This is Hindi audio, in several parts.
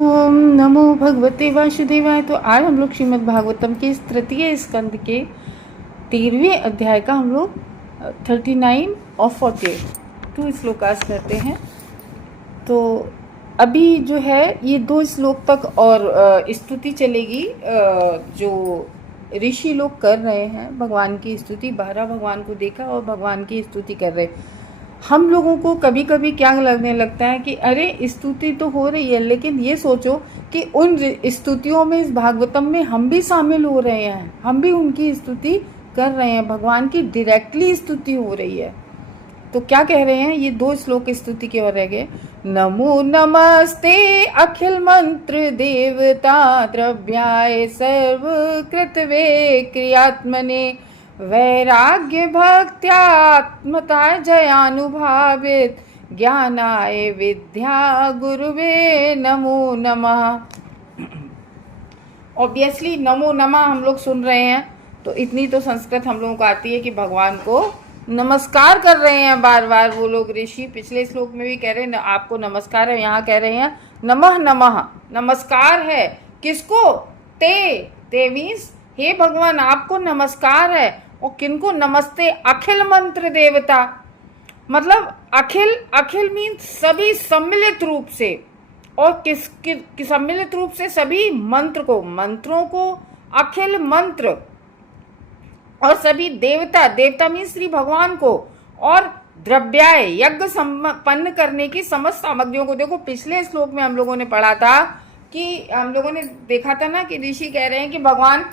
ओम नमो भगवते वासुदेवाय। तो आज हम लोग श्रीमद् भागवतम के इस तृतीय स्कंद के 13वें अध्याय का हम लोग 39 और 48 2 श्लोकास करते हैं। तो अभी जो है ये 2 श्लोक तक और स्तुति चलेगी जो ऋषि लोग कर रहे हैं भगवान की स्तुति। 12 भगवान को देखा और भगवान की स्तुति कर रहे। हम लोगों को कभी कभी क्या लगने लगता है कि अरे स्तुति तो हो रही है, लेकिन ये सोचो कि उन स्तुतियों में इस भागवतम में हम भी शामिल हो रहे हैं, हम भी उनकी स्तुति कर रहे हैं, भगवान की डायरेक्टली स्तुति हो रही है। तो क्या कह रहे हैं ये 2 श्लोक स्तुति के और रह गए। नमो नमस्ते अखिल मंत्र देवता द्रव्याय सर्व कृतवे क्रियात्मने वैराग्य भक्त्यात्मता जयानुभावित ज्ञानाय विद्या गुरुवे नमो नमः। ऑब्वियसली नमो नमः हम लोग सुन रहे हैं, तो इतनी तो संस्कृत हम लोगों को आती है कि भगवान को नमस्कार कर रहे हैं बार बार वो लोग ऋषि। पिछले श्लोक में भी कह रहे हैं आपको नमस्कार है, यहाँ कह रहे हैं नमः नमः, नमस्कार है किसको? ते मीन्स हे भगवान आपको नमस्कार है। और किनको नमस्ते? अखिल मंत्र देवता, मतलब अखिल, अखिल मीन्स सभी सम्मिलित रूप से, और किस सम्मिलित रूप से? सभी मंत्र को, मंत्रों को अखिल मंत्र, और सभी देवता, देवता मीन्स श्री भगवान को, और द्रव्याय यज्ञ संपन्न करने की समस्त सामग्रियों को। देखो पिछले श्लोक में हम लोगों ने पढ़ा था कि हम लोगों ने देखा था ना कि ऋषि कह रहे हैं कि भगवान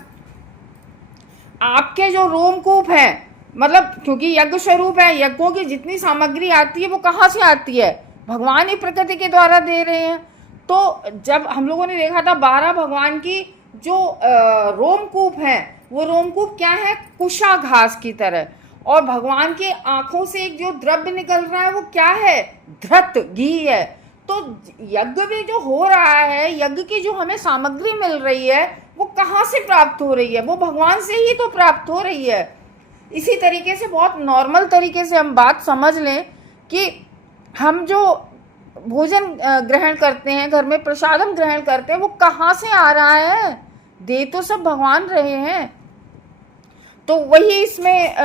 आपके जो रोमकूप है, मतलब क्योंकि यज्ञ स्वरूप है, यज्ञों की जितनी सामग्री आती है वो कहाँ से आती है? भगवान ही प्रकृति के द्वारा दे रहे हैं। तो जब हम लोगों ने देखा था 12 भगवान की जो रोमकूप है, वो रोमकूप क्या है? कुशा घास की तरह। और भगवान के आंखों से एक जो द्रव्य निकल रहा है वो क्या है? धृत घी है। तो यज्ञ भी जो हो रहा है, यज्ञ की जो हमें सामग्री मिल रही है वो कहाँ से प्राप्त हो रही है? वो भगवान से ही तो प्राप्त हो रही है। इसी तरीके से बहुत नॉर्मल तरीके से हम बात समझ लें कि हम जो भोजन ग्रहण करते हैं, घर में प्रसादम ग्रहण करते हैं, वो कहाँ से आ रहा है? दे तो सब भगवान रहे हैं। तो वही इसमें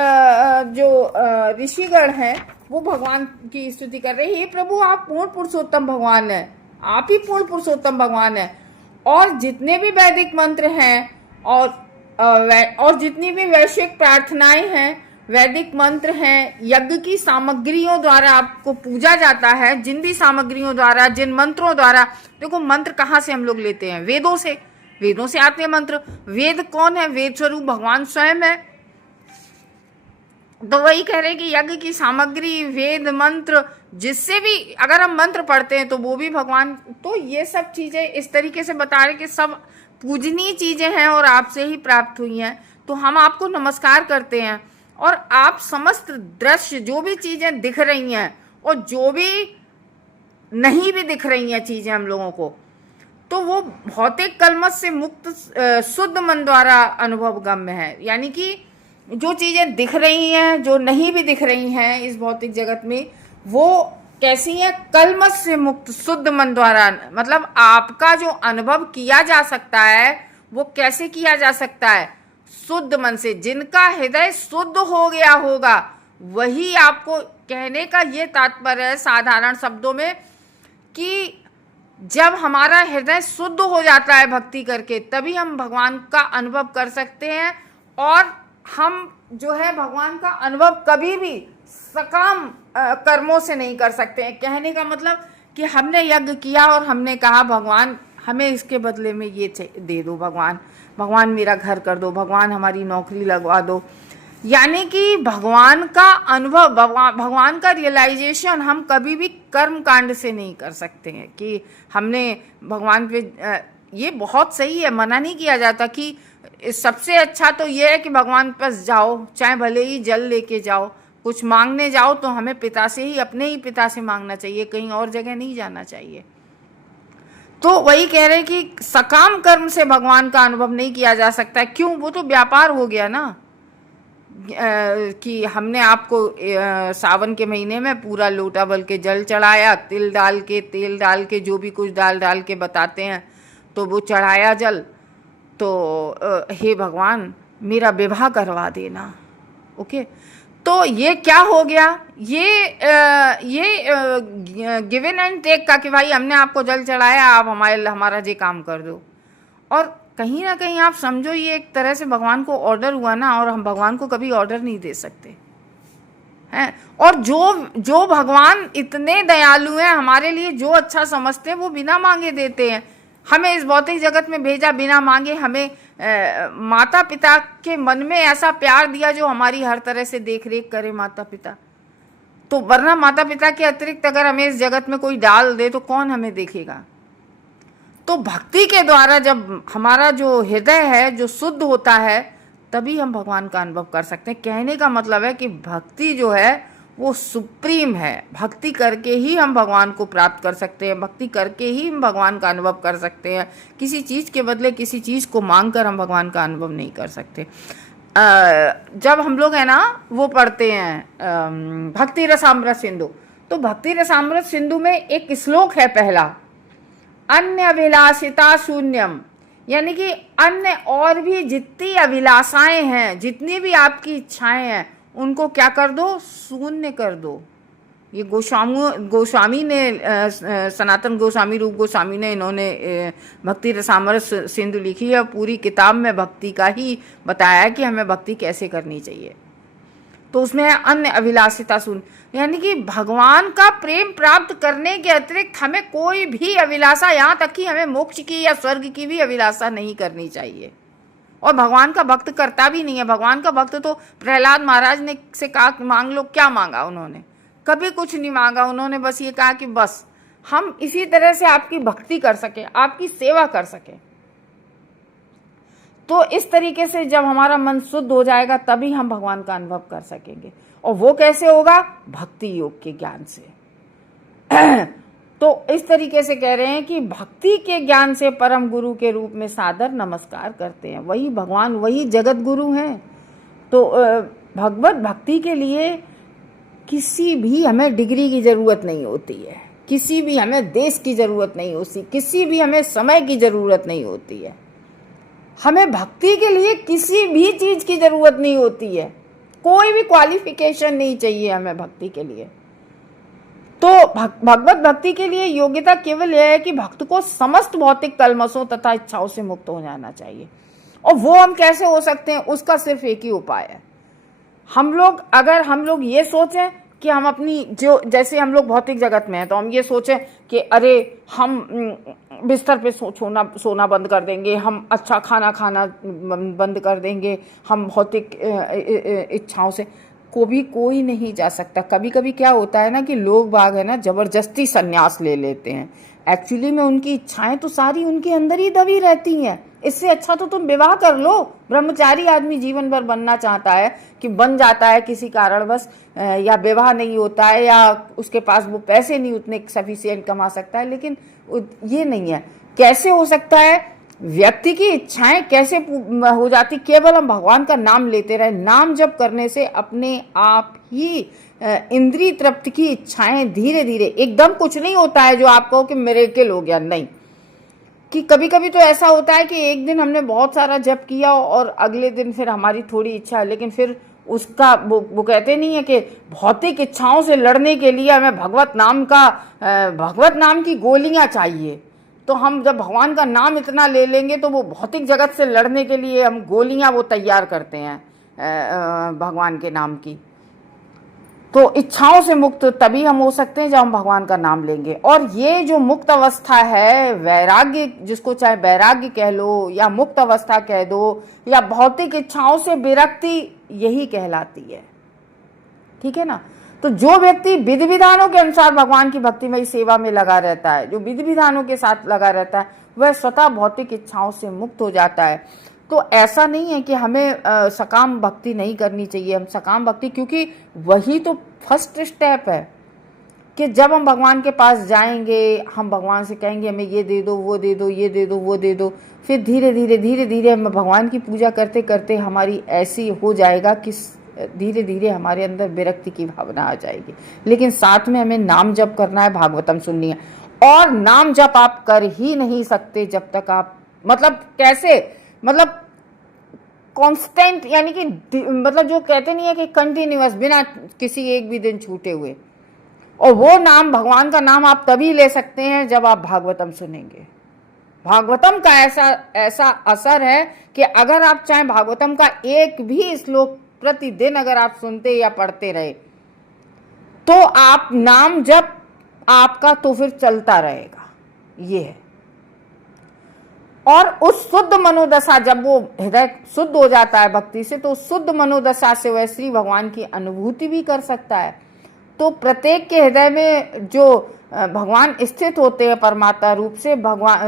जो ऋषिगण हैं वो भगवान की स्तुति कर रहे हैं। हे प्रभु आप पूर्ण पुरुषोत्तम भगवान हैं, आप ही पूर्ण पुरुषोत्तम भगवान हैं। और जितने भी वैदिक मंत्र हैं और जितनी भी वैश्विक प्रार्थनाएं हैं, वैदिक मंत्र हैं, यज्ञ की सामग्रियों द्वारा आपको पूजा जाता है, जिन भी सामग्रियों द्वारा, जिन मंत्रों द्वारा। देखो मंत्र कहाँ से हम लोग लेते हैं? वेदों से, वेदों से आते हैं मंत्र। वेद कौन है? वेद स्वरूप भगवान स्वयं है। तो वही कह रहे हैं कि यज्ञ की सामग्री, वेद मंत्र, जिससे भी अगर हम मंत्र पढ़ते हैं तो वो भी भगवान। तो ये सब चीजें इस तरीके से बता रहे कि सब पूजनीय चीजें हैं और आपसे ही प्राप्त हुई हैं। तो हम आपको नमस्कार करते हैं, और आप समस्त दृश्य जो भी चीजें दिख रही हैं और जो भी नहीं भी दिख रही हैं चीजें हम लोगों को, तो वो भौतिक कलमश से मुक्त शुद्ध मन द्वारा अनुभव गम्य है। यानी कि जो चीजें दिख रही हैं, जो नहीं भी दिख रही हैं इस भौतिक जगत में, वो कैसी हैं? कलमश से मुक्त शुद्ध मन द्वारा। मतलब आपका जो अनुभव किया जा सकता है वो कैसे किया जा सकता है? शुद्ध मन से। जिनका हृदय शुद्ध हो गया होगा वही आपको, कहने का ये तात्पर्य है साधारण शब्दों में कि जब हमारा हृदय शुद्ध हो जाता है भक्ति करके, तभी हम भगवान का अनुभव कर सकते हैं। और हम जो है भगवान का अनुभव कभी भी सकाम कर्मों से नहीं कर सकते हैं। कहने का मतलब कि हमने यज्ञ किया और हमने कहा भगवान हमें इसके बदले में ये दे दो, भगवान, भगवान मेरा घर कर दो, भगवान हमारी नौकरी लगवा दो। यानी कि भगवान का अनुभव, भगवान का रियलाइजेशन हम कभी भी कर्म कांड से नहीं कर सकते हैं कि हमने भगवान पे। ये बहुत सही है, मना नहीं किया जाता कि सबसे अच्छा तो ये है कि भगवान के पास जाओ, चाहे भले ही जल लेके जाओ, कुछ मांगने जाओ तो हमें पिता से ही, अपने ही पिता से मांगना चाहिए, कहीं और जगह नहीं जाना चाहिए। तो वही कह रहे हैं कि सकाम कर्म से भगवान का अनुभव नहीं किया जा सकता। क्यों? वो तो व्यापार हो गया ना। कि हमने आपको सावन के महीने में पूरा लोटा भर के जल चढ़ाया, तेल डाल के जो भी कुछ डाल के बताते हैं, तो वो चढ़ाया जल। तो हे भगवान मेरा विवाह करवा देना। ओके, तो ये क्या हो गया, ये गिवन एंड टेक का, कि भाई हमने आपको जल चढ़ाया, आप हमारा ये काम कर दो। और कहीं ना कहीं आप समझो ये एक तरह से भगवान को ऑर्डर हुआ ना, और हम भगवान को कभी ऑर्डर नहीं दे सकते हैं। और जो भगवान इतने दयालु हैं, हमारे लिए जो अच्छा समझते हैं वो बिना मांगे देते हैं। हमें इस भौतिक जगत में भेजा बिना मांगे, हमें माता पिता के मन में ऐसा प्यार दिया जो हमारी हर तरह से देख रेख करे माता पिता। तो वरना माता पिता के अतिरिक्त अगर हमें इस जगत में कोई डाल दे तो कौन हमें देखेगा। तो भक्ति के द्वारा जब हमारा जो हृदय है जो शुद्ध होता है, तभी हम भगवान का अनुभव कर सकते हैं। कहने का मतलब है कि भक्ति जो है वो सुप्रीम है। भक्ति करके ही हम भगवान को प्राप्त कर सकते हैं, भक्ति करके ही हम भगवान का अनुभव कर सकते हैं। किसी चीज़ के बदले किसी चीज़ को मांग कर हम भगवान का अनुभव नहीं कर सकते। जब हम लोग है ना वो पढ़ते हैं भक्ति रसामृत सिंधु, तो भक्ति रसामृत सिंधु में एक श्लोक है पहला, अन्य अभिलाषिता शून्यम, यानी कि अन्य और भी जितनी अभिलाषाएं हैं, जितनी भी आपकी इच्छाएं हैं, उनको क्या कर दो, शून्य कर दो। ये गोस्वामी ने सनातन गोस्वामी, रूप गोस्वामी ने इन्होंने भक्ति रसामृत सिंधु लिखी है। पूरी किताब में भक्ति का ही बताया है कि हमें भक्ति कैसे करनी चाहिए। तो उसमें है अन्य अभिलाषिता शून्य, यानी कि भगवान का प्रेम प्राप्त करने के अतिरिक्त हमें कोई भी अभिलाषा, यहाँ तक कि हमें मोक्ष की या स्वर्ग की भी अभिलाषा नहीं करनी चाहिए। और भगवान का भक्त करता भी नहीं है। भगवान का भक्त तो प्रहलाद महाराज ने से कहा मांग लो, क्या मांगा उन्होंने, कभी कुछ नहीं मांगा। उन्होंने बस ये कहा कि बस हम इसी तरह से आपकी भक्ति कर सके, आपकी सेवा कर सके। तो इस तरीके से जब हमारा मन शुद्ध हो जाएगा तभी हम भगवान का अनुभव कर सकेंगे। और वो कैसे होगा, भक्ति योग के ज्ञान से। तो इस तरीके से कह रहे हैं कि भक्ति के ज्ञान से परम गुरु के रूप में सादर नमस्कार करते हैं। वही भगवान, वही जगत गुरु हैं। तो भगवत भक्ति के लिए किसी भी हमें डिग्री की ज़रूरत नहीं होती है, किसी भी हमें देश की ज़रूरत नहीं होती, किसी भी हमें समय की ज़रूरत नहीं होती है। हमें भक्ति के लिए किसी भी चीज़ की ज़रूरत नहीं होती है, कोई भी क्वालिफिकेशन नहीं चाहिए हमें भक्ति के लिए। तो भगवत भक्ति के लिए योग्यता केवल यह है कि भक्त को समस्त भौतिक कलमशों तथा इच्छाओं से मुक्त हो जाना चाहिए। और वो हम कैसे हो सकते हैं, उसका सिर्फ एक ही उपाय है। अगर हम लोग ये सोचें कि हम अपनी जैसे हम लोग भौतिक जगत में हैं, तो हम ये सोचें कि अरे हम बिस्तर पे सोना बंद कर देंगे, हम अच्छा खाना खाना बंद कर देंगे, हम भौतिक इच्छाओं से कोई नहीं जा सकता। कभी कभी क्या होता है ना कि लोग बाग है ना जबरदस्ती संन्यास ले लेते हैं। एक्चुअली में उनकी इच्छाएं तो सारी उनके अंदर ही दबी रहती हैं। इससे अच्छा तो तुम विवाह कर लो। ब्रह्मचारी आदमी जीवन भर बनना चाहता है कि बन जाता है किसी कारणवश, या विवाह नहीं होता है, या उसके पास वो पैसे नहीं उतने सफिशिएंट कमा सकता है। लेकिन ये नहीं है। कैसे हो सकता है, व्यक्ति की इच्छाएं कैसे हो जाती, केवल हम भगवान का नाम लेते रहे। नाम जप करने से अपने आप ही इंद्रिय तृप्ति की इच्छाएं धीरे धीरे, एकदम कुछ नहीं होता है जो आप कहो कि मिरेकल हो गया, नहीं। कि कभी कभी तो ऐसा होता है कि एक दिन हमने बहुत सारा जप किया और अगले दिन फिर हमारी थोड़ी इच्छा है, लेकिन फिर उसका वो कहते नहीं है कि भौतिक इच्छाओं से लड़ने के लिए हमें भगवत नाम की गोलियां चाहिए। तो हम जब भगवान का नाम इतना ले लेंगे तो वो भौतिक जगत से लड़ने के लिए हम गोलियां वो तैयार करते हैं भगवान के नाम की। तो इच्छाओं से मुक्त तभी हम हो सकते हैं जब हम भगवान का नाम लेंगे। और ये जो मुक्त अवस्था है, वैराग्य, जिसको चाहे वैराग्य कह लो या मुक्त अवस्था कह दो या भौतिक इच्छाओं से विरक्ति, यही कहलाती है। ठीक है ना। तो जो व्यक्ति विधि विधानों के अनुसार भगवान की भक्तिमय सेवा में लगा रहता है, जो विधि विधानों के साथ लगा रहता है, वह स्वतः भौतिक इच्छाओं से मुक्त हो जाता है। तो ऐसा नहीं है कि हमें सकाम भक्ति नहीं करनी चाहिए। हम सकाम भक्ति, क्योंकि वही तो फर्स्ट स्टेप है कि जब हम भगवान के पास जाएंगे, हम भगवान से कहेंगे हमें ये दे दो, वो दे दो, ये दे दो, वो दे दो, फिर धीरे धीरे हम भगवान की पूजा करते करते हमारी ऐसी हो जाएगा कि धीरे धीरे हमारे अंदर विरक्ति की भावना आ जाएगी। लेकिन साथ में हमें नाम जप करना है, भागवतम सुननी है। और नाम जप आप कर ही नहीं सकते जब तक आप, मतलब कैसे, मतलब कांस्टेंट, यानी कि मतलब जो कहते नहीं है कि कंटिन्यूअस, बिना किसी एक भी दिन छूटे हुए। और वो नाम, भगवान का नाम आप तभी ले सकते हैं जब आप भागवतम सुनेंगे। भागवतम का ऐसा असर है कि अगर आप चाहें भागवतम का एक भी श्लोक प्रतिदिन अगर आप सुनते या पढ़ते रहे तो आप नाम जप आपका तो फिर चलता रहेगा, ये है। और उस शुद्ध मनोदशा, जब वो हृदय शुद्ध हो जाता है भक्ति से, तो शुद्ध मनोदशा से वह श्री भगवान की अनुभूति भी कर सकता है। तो प्रत्येक के हृदय में जो भगवान स्थित होते हैं परमात्मा रूप से,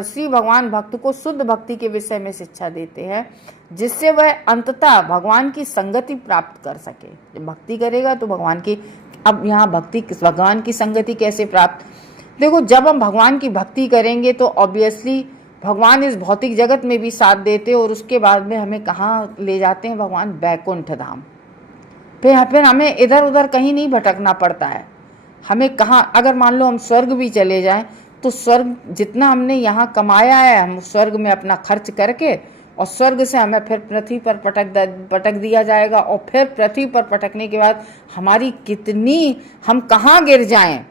श्री भगवान भक्त को शुद्ध भक्ति के विषय में शिक्षा देते हैं, जिससे वह अंततः भगवान की संगति प्राप्त कर सके। जब भक्ति करेगा तो भगवान की, अब यहाँ भगवान की संगति कैसे प्राप्त, देखो जब हम भगवान की भक्ति करेंगे तो ऑब्वियसली भगवान इस भौतिक जगत में भी साथ देते हैं, और उसके बाद में हमें कहाँ ले जाते हैं भगवान, बैकुंठ धाम। फिर हमें इधर उधर कहीं नहीं भटकना पड़ता है। हमें कहाँ, अगर मान लो हम स्वर्ग भी चले जाएं तो स्वर्ग जितना हमने यहाँ कमाया है, हम स्वर्ग में अपना खर्च करके, और स्वर्ग से हमें फिर पृथ्वी पर पटक दिया जाएगा। और फिर पृथ्वी पर पटकने के बाद हमारी कितनी, हम कहाँ गिर जाएं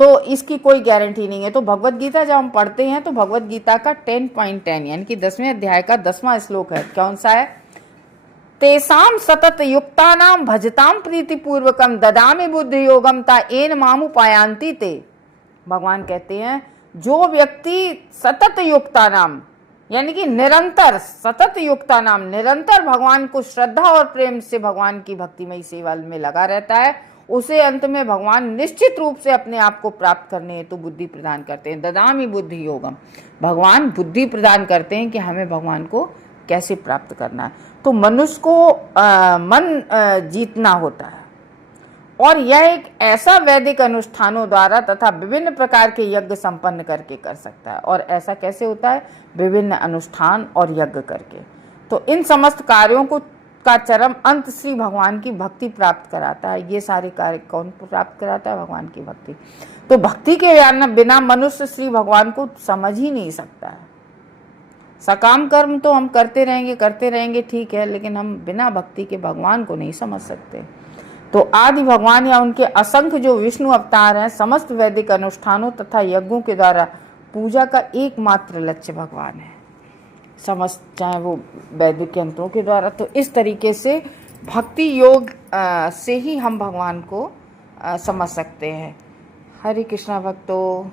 तो इसकी कोई गारंटी नहीं है। तो भगवत गीता जब हम पढ़ते हैं तो भगवत गीता का 10.10 यानी कि 10वें अध्याय का 10वां श्लोक है, कौन सा है, तेसाम सतत युक्तानाम भजताम प्रीतिपूर्वकम ददामि बुद्धि योगम ता एन मामुपायांति ते। भगवान कहते हैं जो व्यक्ति सतत युक्तानाम यानी कि निरंतर, सतत युक्तानाम निरंतर भगवान को श्रद्धा और प्रेम से भगवान की भक्तिमय सेवा में लगा रहता है, उसे अंत में भगवान निश्चित रूप से अपने आप को प्राप्त करने हेतु बुद्धि प्रदान करते हैं। ददामि बुद्धि योगम, भगवान बुद्धि प्रदान करते हैं कि हमें भगवान को कैसे प्राप्त करना है। तो मनुष्य को मन जीतना होता है, और यह एक ऐसा वैदिक अनुष्ठानों द्वारा तथा विभिन्न प्रकार के यज्ञ संपन्न करके कर सकता है। और ऐसा कैसे होता है, विभिन्न अनुष्ठान और यज्ञ करके। तो इन समस्त कार्यों को का चरम अंत श्री भगवान की भक्ति प्राप्त कराता है। ये सारे कार्य कौन प्राप्त कराता है, भगवान की भक्ति। तो भक्ति के बिना मनुष्य श्री भगवान को समझ ही नहीं सकता है। सकाम कर्म तो हम करते रहेंगे ठीक है, लेकिन हम बिना भक्ति के भगवान को नहीं समझ सकते। तो आदि भगवान या उनके असंख्य जो विष्णु अवतार हैं, समस्त वैदिक अनुष्ठानों तथा यज्ञों के द्वारा पूजा का एकमात्र लक्ष्य भगवान है, समस्त, चाहे वो वैदिक यंत्रों के द्वारा। तो इस तरीके से भक्ति योग से ही हम भगवान को समझ सकते हैं। हरे कृष्णा भक्तों।